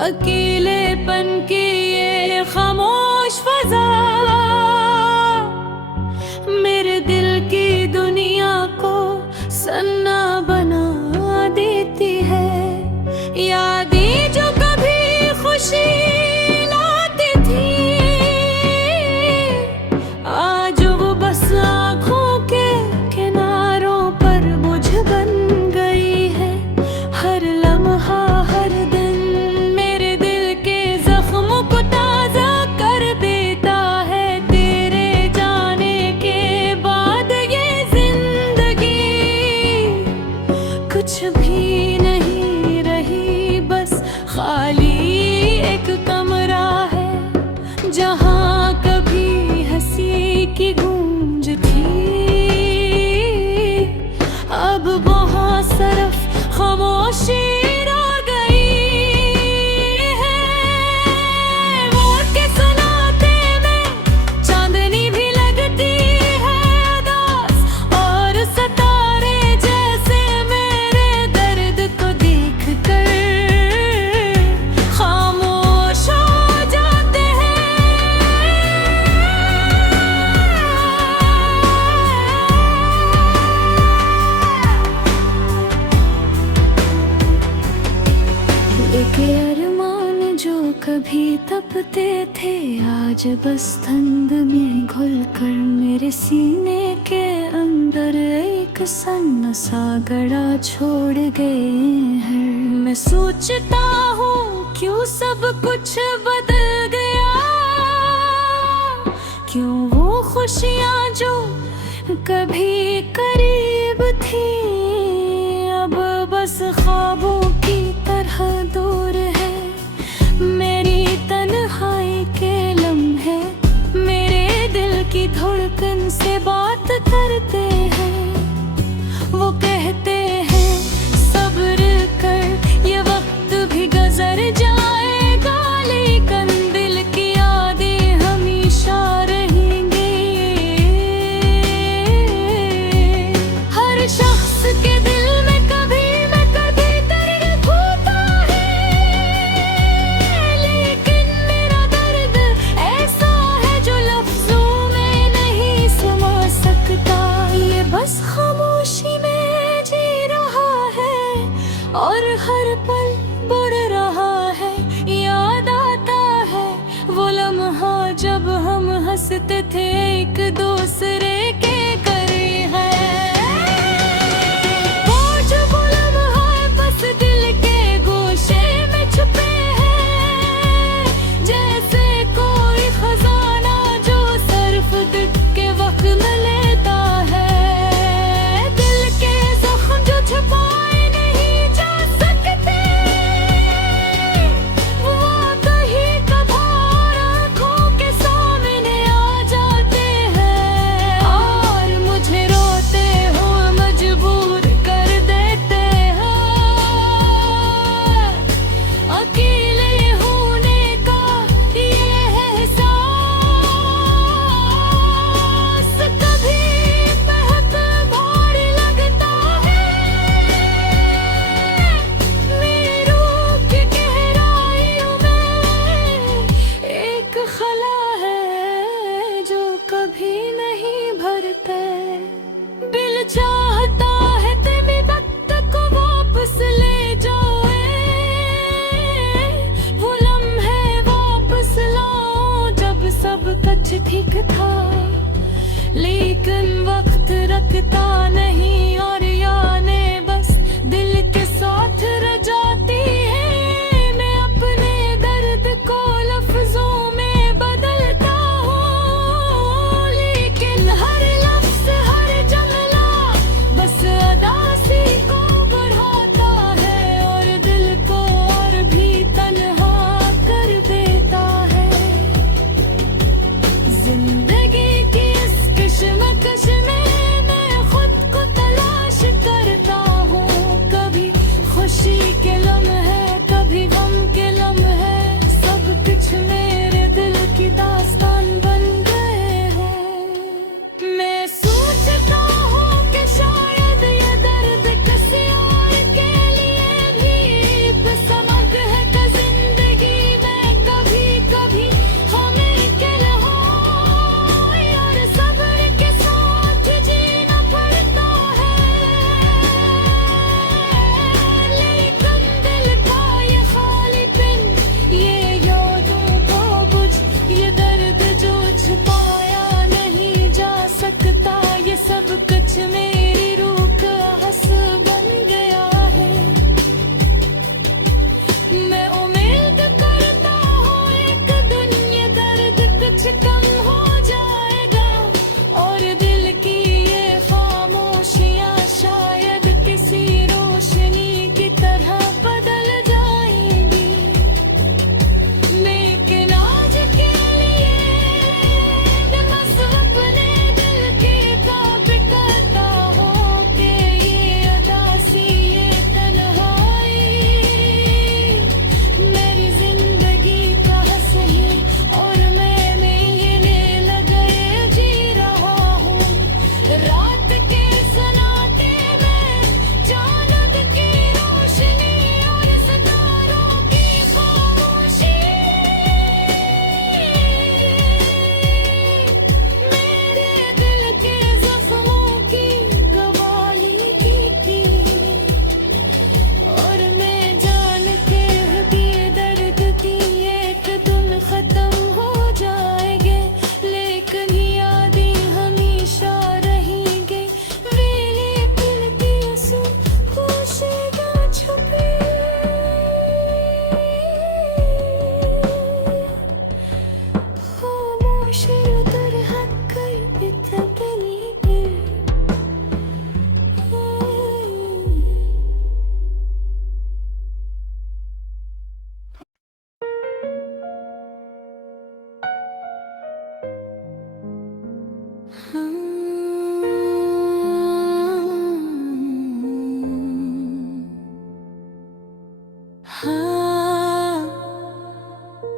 अकेलेपन की ये खामोश फजा मेरे दिल की दुनिया को सन्ना बना देती है। यादें जो कभी खुशी लाती थी, आज वो बस आँखों के किनारों पर बोझ बन गई है। हर लम्हा हर दिन मेरे दिल के जख्म को ताज़ा कर देता है। तेरे जाने के बाद ये जिंदगी कुछ भी नहीं रही, बस खाली एक कमरा है जहाँ कभी हंसी की गूंज थी। अब बहुत सरफ खामोशी रह गई है। मोड़ के सुनाते में चांदनी भी लगती है उदास, और सितारे जैसे मेरे दर्द को देख कर खामोश हो जाते हैं। लेके अरमान जो कभी तपते थे, आज बस ठंड में घुल कर मेरे सीने के अंदर एक सन्ना सा गड़ा छोड़ गए हैं। मैं सोचता हूँ क्यों सब कुछ बदल गया, क्यों वो खुशियाँ जो कभी करीब थी अब बस ख्वाबों की तरह दूर है। मेरी तन्हाई के लम्हे मेरे दिल की धड़कन से बात करते हैं। वो कहते हैं सब्र कर, ये वक्त भी गुजर जाएगा, लेकिन दिल की यादें हमेशा रहेंगी। हर शख्स के दिल में कभी न कभी दर्द होता है, लेकिन मेरा दर्द ऐसा है जो लफ्जों में नहीं समा सकता। ये बस खामोशी में जी रहा है और हर पल बढ़ रहा है। याद आता है वो लम्हा जब हम हंसते थे एक दूसरे के करे हैं। वो जो वो लम्हा बस दिल के गोशे में छुपे हैं, जैसे कोई खजाना जो सिर्फ दिल के वक्त में लेता है। दिल के जख्म जो छुपाए नहीं जा सकते, वो कहीं कभार आँखों के सामने आ जाते हैं और मुझे रोते हुए मजबूर कर देते हैं। अकेले होने का ये एहसास कभी बहुत भारी लगता है। मेरी रूह की गहराइयों में एक खला है जो कभी नहीं भरते। दिल चाहता है तेरी बात को वापस ले जाए, वो लम्हे वापस लाओ जब सब कुछ ठीक था, लेकिन वक्त रखता नहीं और यादें बस दिल के साथ रह जाती है। मैं अपने दर्द को लफ्जों में बदलता हूँ, लेकिन हर लफ्ज हर जुमला बस अदासी को बढ़ाता है और दिल को और भी तन्हा कर देता है। जिंदगी की इस कश्मकश में मैं खुद को तलाश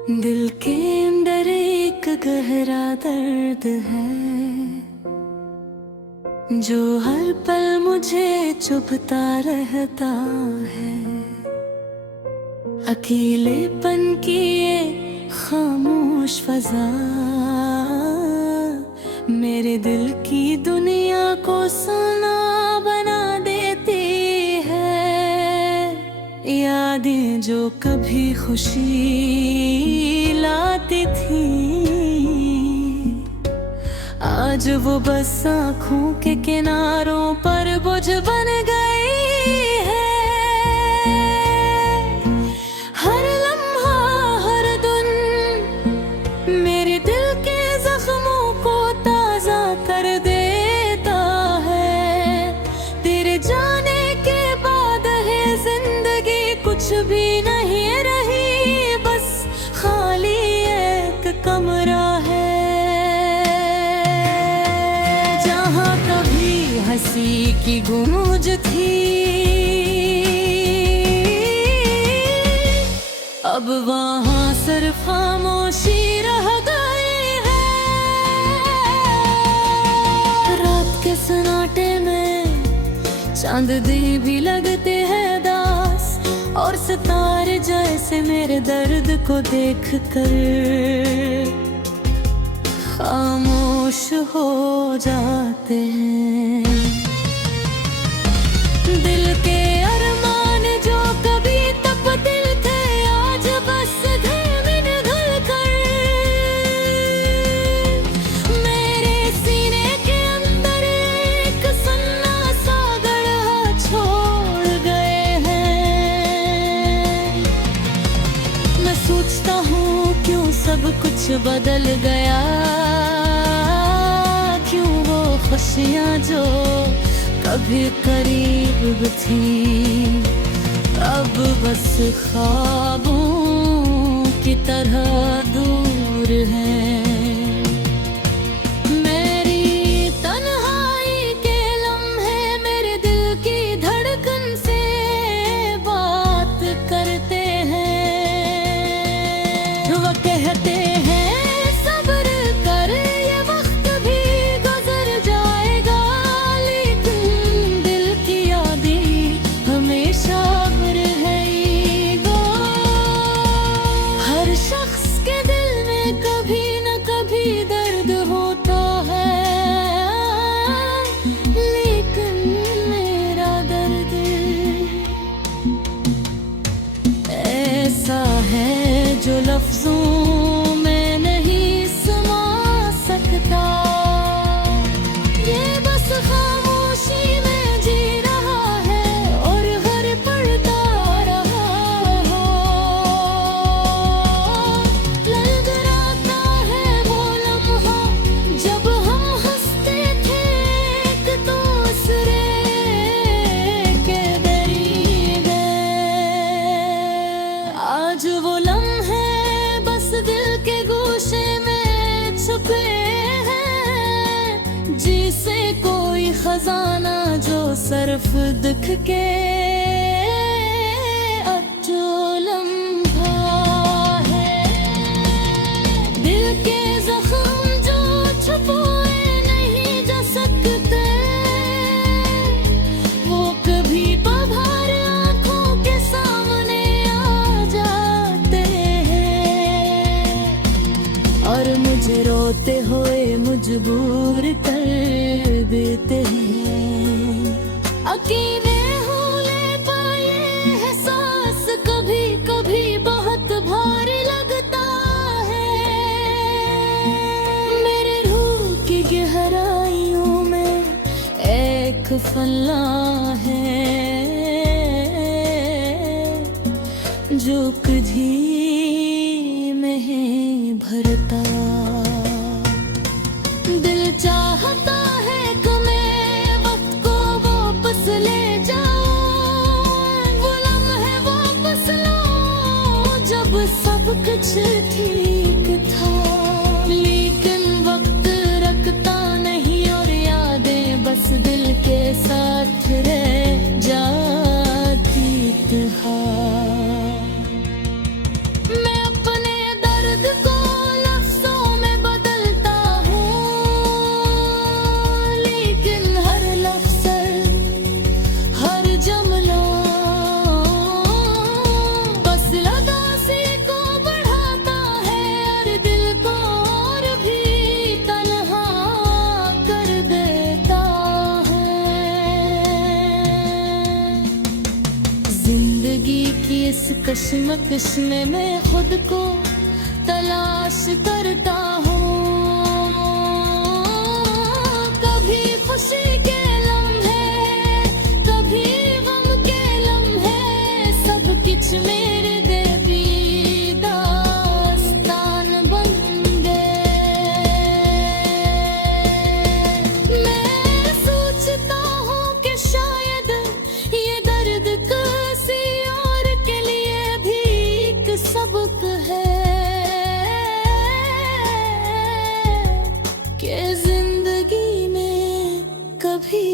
दिल के अंदर एक गहरा दर्द है जो हर पल मुझे चुभता रहता है। अकेलेपन की ये खामोश फजा मेरे दिल की दुनिया को सुना बना देती है। यादें जो कभी खुशी लाती थी आज वो बस आँखों के किनारों पर बोझ बन गई है। हर लम्हा हर दिन मेरे दिल के जख्मों को ताजा कर देता है। तेरे जाने के बाद है जिंदगी कुछ भी नहीं रही, बस खाली एक कमरा है जहाँ कभी हंसी की गूंज थी अब वहाँ सिर्फ खामोशी रह गई है। रात के सन्नाटे में चांद दिन भी लगते हैं दास और सितारे जैसे मेरे दर्द को देख कर खामोश हो जाते हैं। दिल के अरमान जो कभी तपदिल थे आज बस धूमिल धुल कर मेरे सीने के अंदर एक सन्ना सा गढ़ा छोड़ गए हैं। मैं सोचता हूँ क्यों सब कुछ बदल गया, क्यों वो खुशियाँ जो कभी करीब थी अब बस ख्वाबों की तरह दूर है। मेरी तन्हाई के लम्हे मेरे दिल की धड़कन से बात करते हैं। वो कहते हैं सब्र कर ये वक्त भी गुजर जाएगा, लेकिन दिल की यादें हमेशा रहेगा। हर शख्स के दिल में कभी न कभी दर्द होता है, लेकिन मेरा दर्द ऐसा है जो लफ्जों में नहीं समा सकता। ये बस खामोशी में जी रहा है और हर पड़ता रहा हो। ललगराता है वो लम्हा जब हम हंसते थे एक दूसरे के करीब। आज वो लम्हे बस दिल के गोशे में छुपे हैं, जिसे कोई खजाना जो सिर्फ दिख के अजो लम्हा है। दिल के जख्म जो छुपाए नहीं जा सकते वो कभी बाहर आंखों के सामने आ जाते हैं और मुझे रोते हुए मजबूर कर देते हैं। अकेले हो ले पाए एहसास कभी कभी बहुत भारी लगता है। मेरे रूह की गहराइयों में एक फल्ला है जो कभी में भरता। दिल चाहता है कि मैं वक्त को वापस ले जाऊं, वो लम्हे वापस लाऊं जब सब कुछ ठीक था। लेकिन वक्त रखता नहीं और यादें बस दिल के साथ रह जाती। मैं अपने दर्द खुद को लफ्जों में बदलता हूँ, लेकिन हर लफ्ज हर जुमला बस उदासी को बढ़ाता है और दिल को और भी तन्हा कर देता है। जिंदगी की इस कश्मकश में मैं खुद को तलाश करता हूँ, कभी खुशी के लम्हे, कभी गम के लम्हे, सब कुछ मेरे देवी दास्तान बन गए। मैं सोचता हूँ कि शायद ये दर्द किसी और के लिए भी एक सबक है, कि जिंदगी में कभी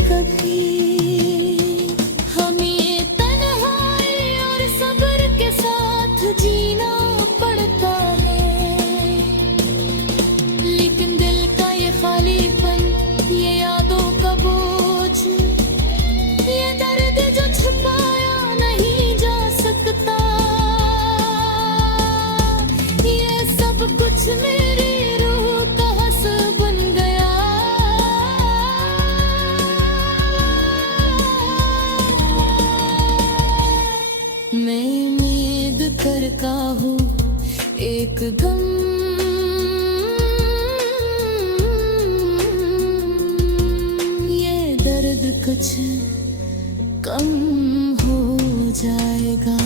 कभी हमें तन्हाई और सब्र के साथ जीना पड़ता है। लेकिन दिल का ये खालीपन, ये यादों का बोझ, ये दर्द जो छुपाया नहीं जा सकता, ये सब कुछ मेरी रूह का हंस बन गया। मैं उम्मीद करता हूँ एक गम ये दर्द कुछ कम हो जाएगा।